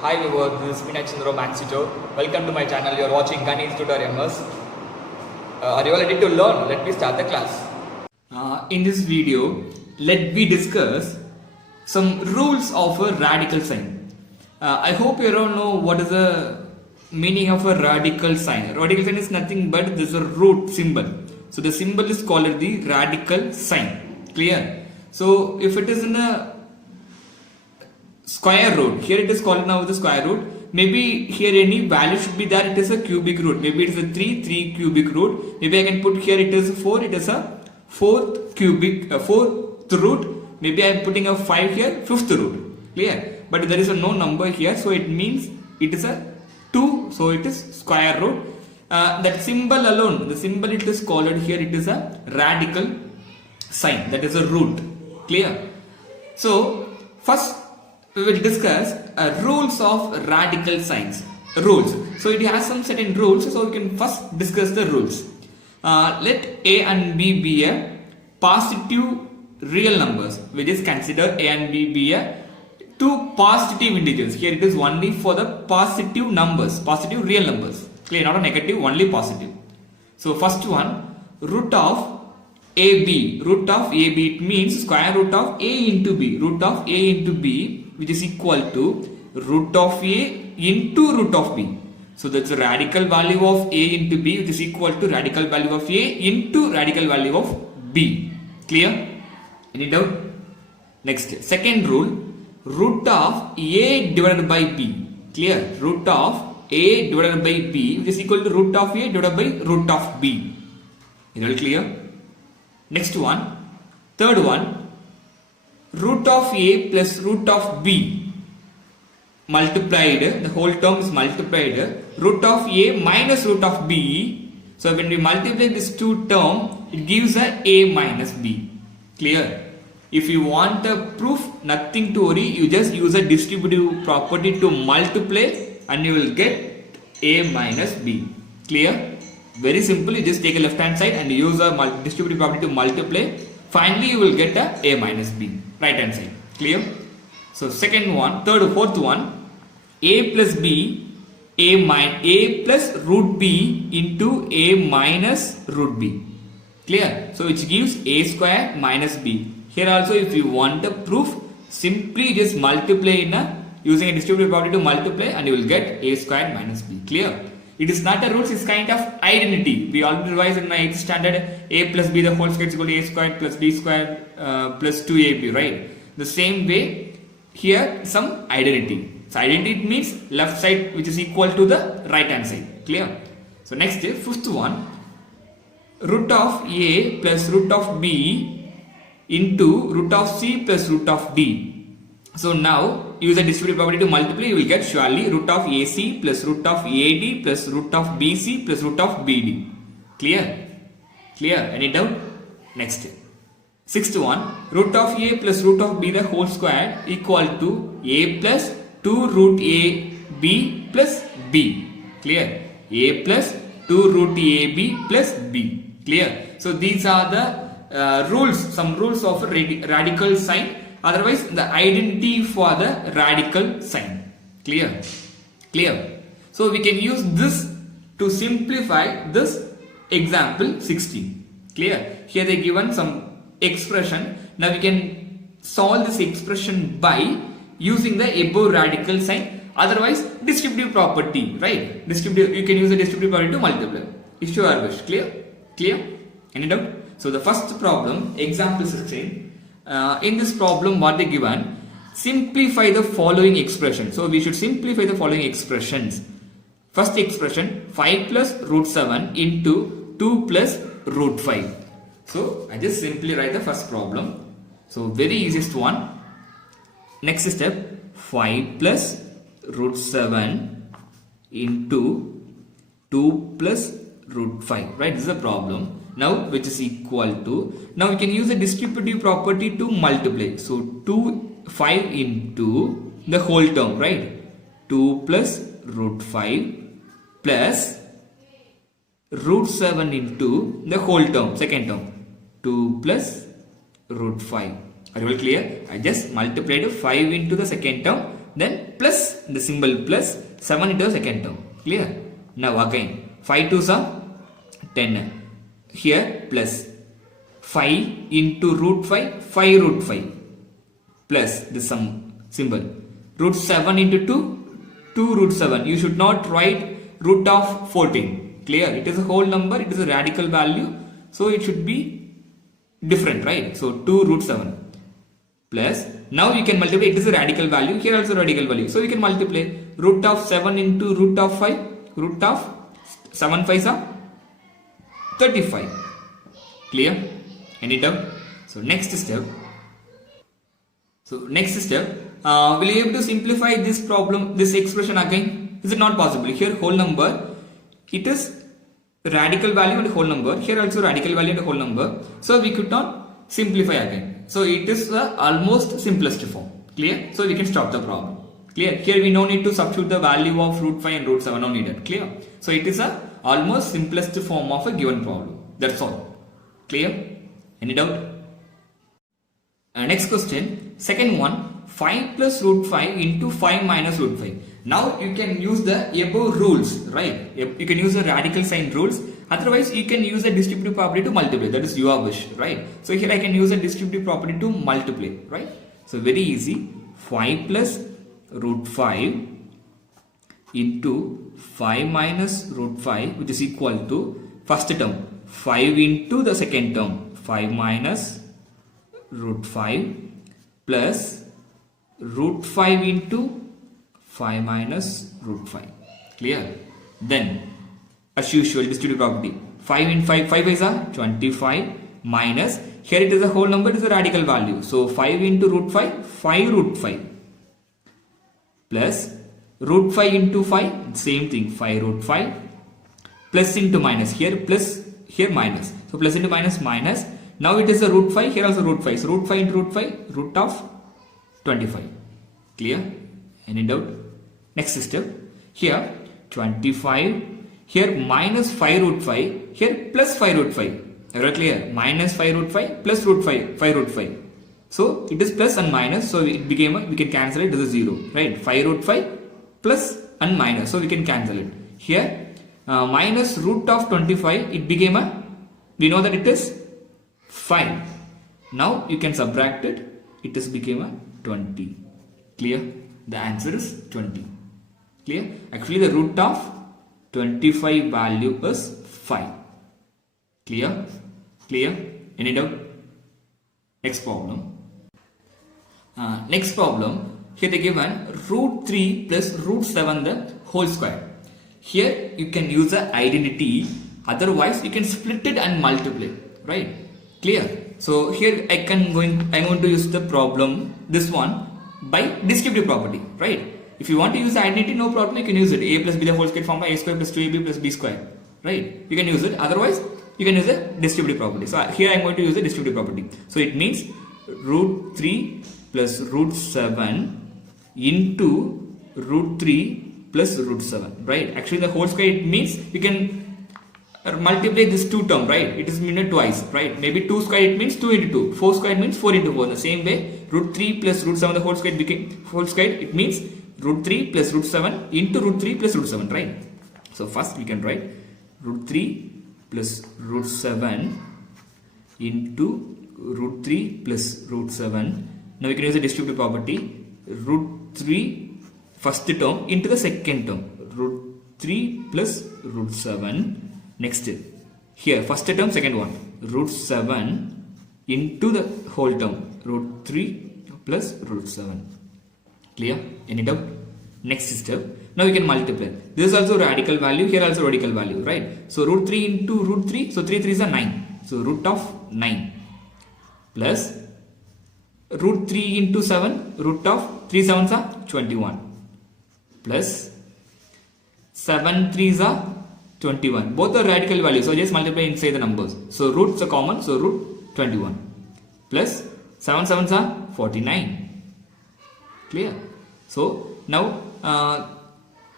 Hi viewers, this is Minachandra Maxito. Welcome to my channel. You are watching Ganesh Tutorials. Are you all ready to learn? Let me start the class. In this video, let me discuss some rules of a radical sign. I hope you all know what is the meaning of a radical sign. Radical sign is nothing but this is a root symbol. So the symbol is called the radical sign. Clear? So if it is in a square root, here it is called now the square root. Maybe here any value should be there, it is a cubic root. Maybe it is a 3 cubic root. Maybe I can put here it is 4, it is a fourth root. Maybe I am putting a 5 here, fifth root. Clear? But there is a no number here, so it means it is a 2, so it is square root. That symbol alone, the symbol it is called here, it is a radical sign, that is a root. Clear? So first we will discuss rules of radical signs. Rules. So it has some certain rules. So we can first discuss the rules. Let A and B be a positive real numbers. We just consider A and B be a two positive integers. Here it is only for the positive numbers, positive real numbers. Clear? Not a negative, only positive. So first one, root of AB. Root of AB, it means square root of A into B. Root of A into B, which is equal to root of A into root of B. So that's the radical value of A into B, which is equal to radical value of A into radical value of B. Clear? Any doubt? Next, second rule, root of A divided by B. Clear? Root of A divided by B, which is equal to root of A divided by root of B. Is it all clear? Next one, third one, root of A plus root of B multiplied, the whole term is multiplied, root of A minus root of B. So when we multiply these two terms, it gives a minus B. Clear? If you want a proof, nothing to worry, you just use a distributive property to multiply and you will get A minus B. Clear? Very simple, you just take a left hand side and use a distributive property to multiply. Finally, you will get a minus B, right hand side. Clear? So second one, fourth one, A plus B, A plus root B into A minus root B. Clear? So which gives A square minus B. Here also if you want the proof, simply just multiply using a distributive property to multiply and you will get A square minus B. Clear? It is not a rule, it's kind of identity. We already revised in my 8th standard, A plus B the whole square is equal to A squared plus B squared plus 2AB, right? The same way, here some identity. So identity means left side which is equal to the right hand side. Clear? So next, fifth one, root of A plus root of B into root of C plus root of D. So now use a distributive property to multiply, you will get surely root of AC plus root of AD plus root of BC plus root of BD. Clear? Clear? Any doubt? Next. Sixth one, root of A plus root of B the whole square equal to A plus 2 root A B plus B. Clear? A plus 2 root A B plus B. Clear? So these are the rules, some rules of a radical sign. Otherwise, the identity for the radical sign. Clear? Clear? So we can use this to simplify this example 16. Clear? Here they given some expression. Now we can solve this expression by using the above radical sign. Otherwise, distributive property, right? You can use the distributive property to multiply. If you are wish. Clear? Clear? Any doubt? So the first problem, example 16. In this problem what they given, simplify the following expression. So we should simplify the following expressions. First expression, 5 plus root 7 into 2 plus root 5. So I just simply write the first problem. So very easiest one. Next step, 5 plus root 7 into 2 plus root 5. Right, this is a problem. Now which is equal to, now we can use a distributive property to multiply. So 5 into the whole term, right? 2 plus root 5 plus root 7 into the whole term, second term. 2 plus root 5. Are you all clear? I just multiplied 5 into the second term, then plus the symbol plus 7 into the second term. Clear? Now again 5 2s are 10. Here plus 5 into root 5, 5 root 5 plus the sum symbol. Root 7 into 2, 2 root 7. You should not write root of 14. Clear? It is a whole number, it is a radical value. So it should be different, right? So 2 root 7 plus, now you can multiply, it is a radical value, here also radical value. So you can multiply root of 7 into root of 5, root of 7 5s are 35. Clear? Any doubt? So next step, will you able to simplify this problem, this expression again? Is it not possible? Here whole number, it is radical value and whole number, here also radical value and whole number, so we could not simplify again. So it is the almost simplest form. Clear? So we can stop the problem. Clear? Here we no need to substitute the value of root 5 and root 7, no needed. Clear? So it is a almost simplest form of a given problem. That's all. Clear? Any doubt? Next question, second one, 5 plus root 5 into 5 minus root 5. Now you can use the above rules, right? You can use the radical sign rules. Otherwise, you can use the distributive property to multiply. That is your wish, right? So here I can use the distributive property to multiply, right? So very easy. 5 plus root 5 into 5 minus root 5, which is equal to first term 5 into the second term 5 minus root 5 plus root 5 into 5 minus root 5. Clear? Then as usual, distributive property, 5 in 5, 5 is a 25 minus, here it is a whole number, it is a radical value. So 5 into root 5, 5 root 5 plus root 5 into 5, same thing, 5 root 5 plus into minus, here plus, here minus. So plus into minus, minus. Now it is a root 5, here also root 5. So root 5 into root 5, root of 25. Clear? Any doubt? Next step, here 25, here minus 5 root 5, here plus 5 root 5. Everyone clear? Minus 5 root 5 plus root 5, 5 root 5. So it is plus and minus, so it became we can cancel it, this is 0, right? 5 root 5 plus and minus, so we can cancel it. Here minus root of 25, it became we know that it is 5. Now you can subtract it, it is became a 20. Clear? The answer is 20. Clear? Actually the root of 25 value is 5. Clear? Clear? Any doubt? Next problem. Next problem, here they given root 3 plus root 7 the whole square. Here you can use the identity, otherwise you can split it and multiply, right? Clear? So here I'm going to use the problem, this one, by distributive property, right? If you want to use the identity, no problem, you can use it. A plus b the whole square formed by a square plus 2ab plus b square, right? You can use it, otherwise you can use the distributive property. So here I'm going to use the distributive property. So it means root 3 plus root 7 into root 3 plus root 7, right? Actually the whole square, it means you can multiply this 2 term, right? It is meant twice, right? Maybe 2 square, it means 2 into 2. 4 square means 4 into 4. The same way, root 3 plus root 7 the whole square became whole square, it means root 3 plus root 7 into root 3 plus root 7, right? So first we can write root 3 plus root 7 into root 3 plus root 7. Now we can use the distributive property, root 3 first term into the second term, root 3 plus root 7. Next, here first term, second one, root 7 into the whole term, root 3 plus root 7. Clear? Any doubt? Next step, now we can multiply. This is also radical value, here also radical value, right? So root 3 into root 3, so 3 3s are 9. So root of 9 plus root 3 into 7, root of 3 7s are 21 plus 7 3s are 21. Both are radical values, so just multiply inside the numbers. So roots are common, so root 21 plus 7 7s are 49. Clear? So now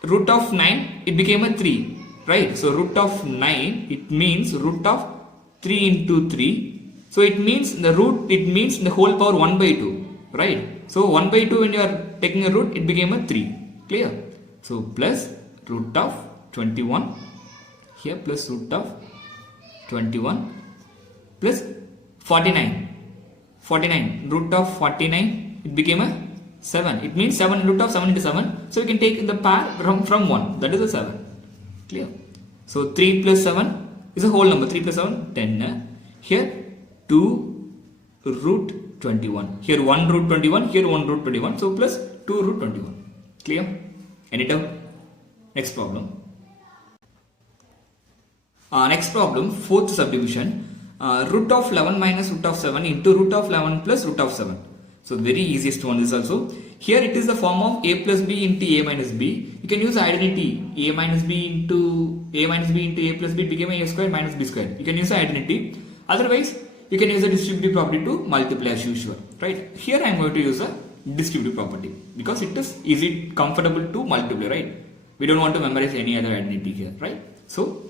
root of 9, it became a 3, right? So root of 9, it means root of 3 into 3. So it means the root, it means the whole power 1 by 2, right? So 1 by 2 when you are taking a root, it became a 3. Clear? So plus root of 21 here plus root of 21 plus 49. 49 root of 49, it became a 7. It means 7 root of 7 into 7. So we can take the pair from 1. That is a 7. Clear? So 3 plus 7 is a whole number. 3 plus 7, 10. Here 2 root 21. Here 1 root 21. Here 1 root 21. So plus 2 root 21. Clear? Any doubt? Next problem. Next problem, fourth subdivision. Root of 11 minus root of 7 into root of 11 plus root of 7. So very easiest one is also. Here it is the form of a plus b into a minus b. You can use identity. A minus b into a plus b became a square minus b square. You can use the identity. Otherwise, you can use the distributive property to multiply as usual. Right? Here I am going to use a distributive property because it is easy, comfortable to multiply. Right? We don't want to memorize any other identity here. Right? So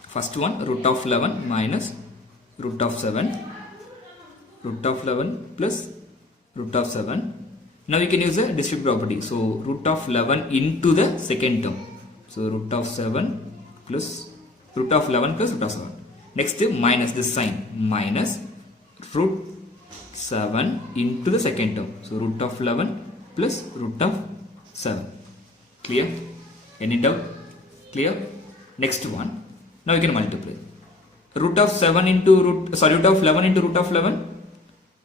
first one, root of 11 minus root of 7. Root of 11 plus root of 7. Now we can use the distributive property. So root of 11 into the second term. So root of 7 plus root of 11 plus root of 7. Next minus this sign. Minus root 7 into the second term. So root of 11 plus root of 7. Clear? Any doubt? Clear? Next one. Now we can multiply. Root of 7 into root of 11 into root of 11.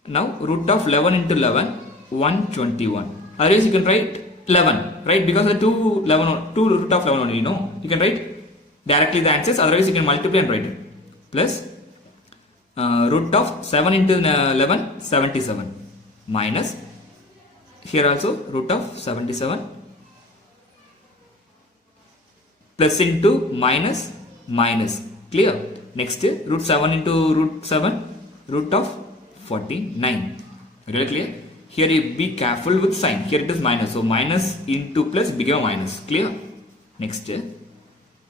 Now root of 11 into 11, 121. Otherwise you can write 11, right? Because the two root of 11 only, you can write directly the answers. Otherwise you can multiply and write it. Plus root of 7 into 11, 77. Minus here also root of 77. Plus into minus. Clear? Next root 7 into root 7, root of 49. Really clear? Here you be careful with sign. Here it is minus. So minus into plus became a minus. Clear? Next.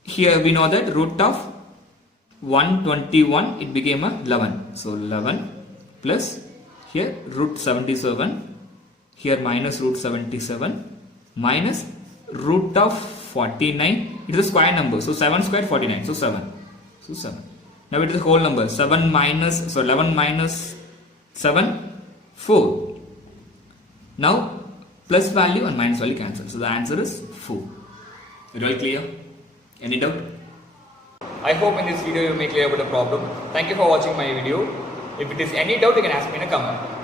Here we know that root of 121, it became a 11. So 11 plus here root 77. Here minus root 77 minus root of 49. It is a square number. So 7 square 49. So 7. So 7. Now it is a whole number. 7 minus, so 11 minus 7, 4. Now plus value and minus value cancel. So the answer is 4. Is it all clear? Any doubt? I hope in this video you may clear about the problem. Thank you for watching my video. If it is any doubt, you can ask me in a comment. Thank you.